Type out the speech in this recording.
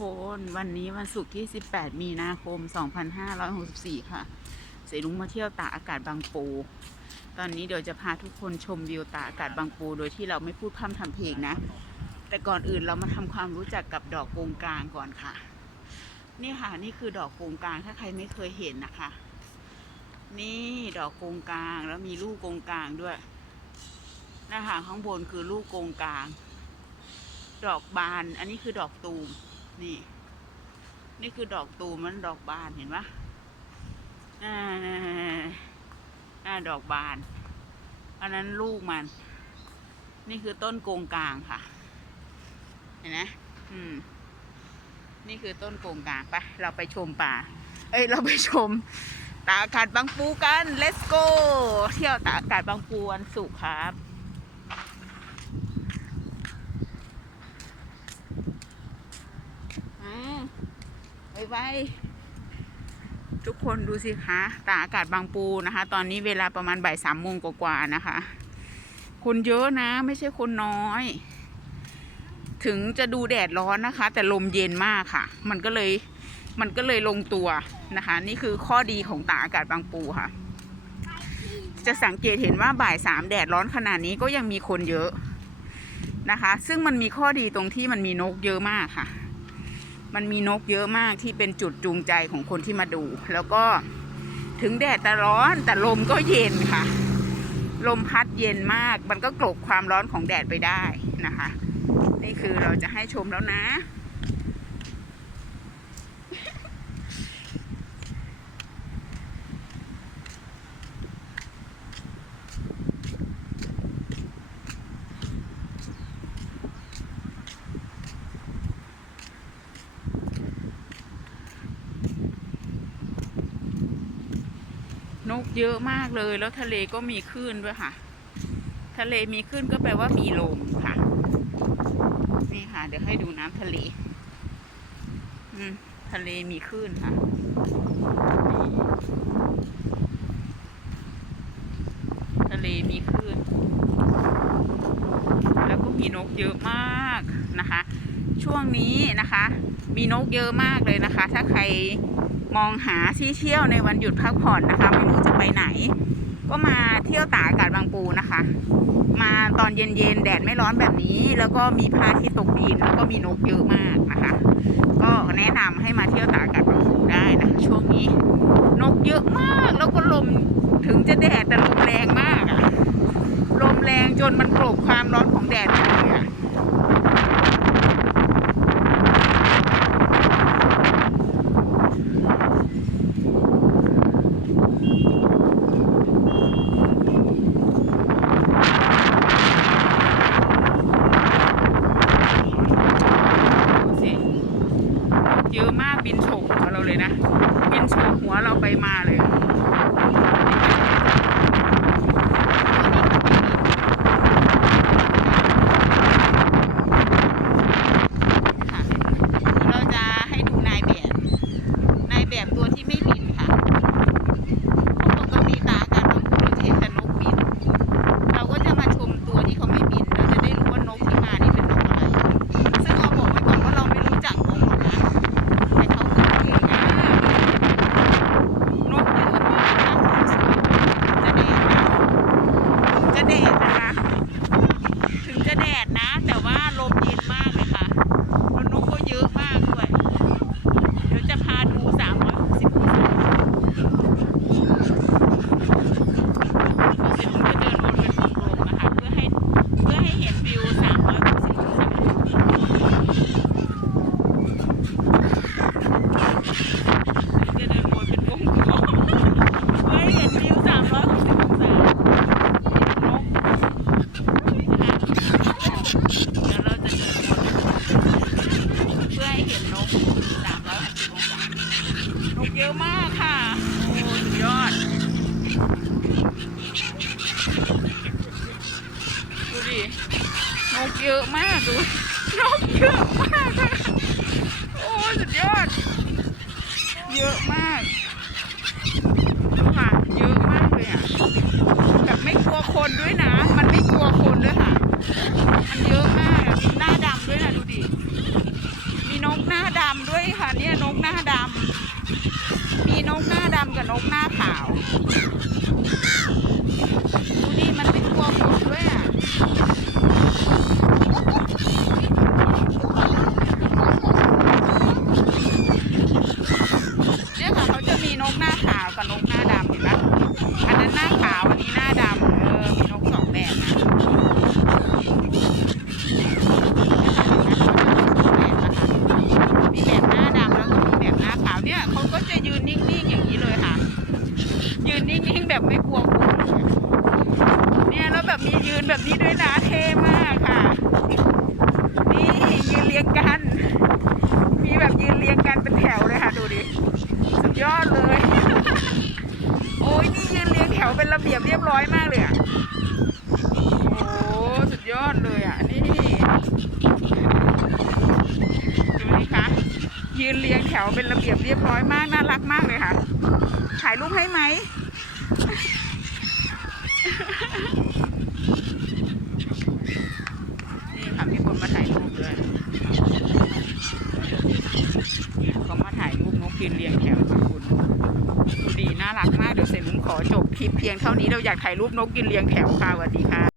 คนวันนี้วันศุกร์ที่ 18 มีนาคม 2564 ค่ะ เสรุ้งมาเที่ยวตากอากาศบางปู ตอนนี้เดี๋ยวจะพาทุกคนชมวิวตากอากาศบางปู โดยที่เราไม่พูดพร่ำทำเพลงนะ แต่ก่อนอื่นเรามาทำความรู้จักกับดอกโกงกลางก่อนค่ะ นี่ค่ะนี่คือดอกโกงกลางถ้าใครไม่เคยเห็นนะคะ นี่ดอกโกงกลางแล้วมีลูกโกงกลางด้วยนะคะข้างบนคือลูกโกงกลางดอกบาน อันนี้คือดอกตูม นี่ นี่คือดอกตูมันดอกบานเห็นปะอ่าอ่าดอกบาน อันนั้นลูกมัน นี่คือต้นโกงกลางค่ะ เห็นไหมอืม นี่คือต้นโกงกลางไปะเราไปชมป่า เอ้ย เราไปชมตาอากาศบางปูกัน let's go เที่ยวตาอากาศบางปูวันศุกร์ครับ ไปไปทุกคนดูสิคะตากอากาศบางปูนะคะ ตอนนี้เวลาประมาณบ่ายสามโมงกว่าๆนะคะ คนเยอะนะ ไม่ใช่คนน้อย ถึงจะดูแดดร้อนนะคะ แต่ลมเย็นมากค่ะ มันก็เลยมันก็เลยลงตัวนะคะ นี่คือข้อดีของตากอากาศบางปูค่ะ จะสังเกตเห็นว่าบ่ายสามแดดร้อนขนาดนี้ก็ยังมีคนเยอะนะคะ ซึ่งมันมีข้อดีตรงที่มันมีนกเยอะมากค่ะ มันมีนกเยอะมากที่เป็นจุดจูงใจของคนที่มาดู แล้วก็ถึงแดดแต่ร้อนแต่ลมก็เย็นค่ะ ลมพัดเย็นมาก มันก็กลบความร้อนของแดดไปได้นะคะ นี่คือเราจะให้ชมแล้วนะ นกเยอะมากเลย แล้วทะเลก็มีคลื่นด้วยค่ะ ทะเลมีคลื่นก็แปลว่ามีลมค่ะ นี่ค่ะ เดี๋ยวให้ดูน้ำทะเล อืมทะเลมีคลื่นค่ะทะเลมีคลื่น แล้วก็มีนกเยอะมากนะคะ ช่วงนี้นะคะ มีนกเยอะมากเลยนะคะ ถ้าใคร มองหาที่เที่ยวในวันหยุดพักผ่อนนะคะ ไม่รู้จะไปไหน ก็มาเที่ยวตากอากาศบางปูนะคะ มาตอนเย็นๆแดดไม่ร้อนแบบนี้ แล้วก็มีพระอาทิตย์ตกดินแล้วก็มีนกเยอะมากนะคะ ก็แนะนำให้มาเที่ยวตากอากาศบางปูได้นะคะช่วงนี้ นกเยอะมากแล้วก็ลมถึงจะแดดแต่ลมแรงมากอะลมแรงจนมันกลบความร้อนของแดดไป ดูดินกเยอะมากดูนกเยอะมากค่ะโอ้สุดยอด เยอะมากค่ะเยอะมากเลยอะแบบไม่กลัวคนด้วยนะ มันไม่กลัวคนด้วยค่ะ มันเยอะมากมีหน้าดำด้วยนะดูดิ มีนกหน้าดำยค่ะ เนี่ยนกหน้าดำมีนกหน้าดำกับนกหน้าขาวดูดิมันเป็นตัวขนด้วยอะเนี่ยค่ะเขาจะมีนกหน้าขาวกับนกหน้าดำเห็นปะอันนั้นหน้าขาวอันนี้หน้าดำเออมีนกสองแบบนะ มีแบบหน้าดำแล้วก็มีแบบหน้าขาวเนี่ยเขาก็จะยืนนิ่งๆอย่างนี้เลยค่ะ ยืนนิ่งๆแบบไม่กลัวคน เนี่ยแล้วแบบมียืนแบบนี้ด้วยนะเท่มากค่ะ นี่ยืนเรียงกัน มีแบบยืนเรียงกันเป็นแถวเลยค่ะดูดิสุดยอดเลย โอ้ยนี่ยืนเรียงแถวเป็นระเบียบเรียบร้อยมากเลยอะโอ้สุดยอดเลยอะนี่ดูนี่คะยืนเรียงแถวเป็นระเบียบเรียบร้อยมากน่ารักมากเลยค่ะถ่ายรูปให้ไหม นี่ค่ะมีคนมาถ่ายรูปด้วยเขามาถ่ายรูปนกกินเรียงแถวทุกคนดูดีน่ารักมากเดี๋ยวเสร็จลุงขอจบคลิปเพียงเท่านี้เราอยากถ่ายรูปนกกินเรียงแถวค่ะสวัสดีค่ะ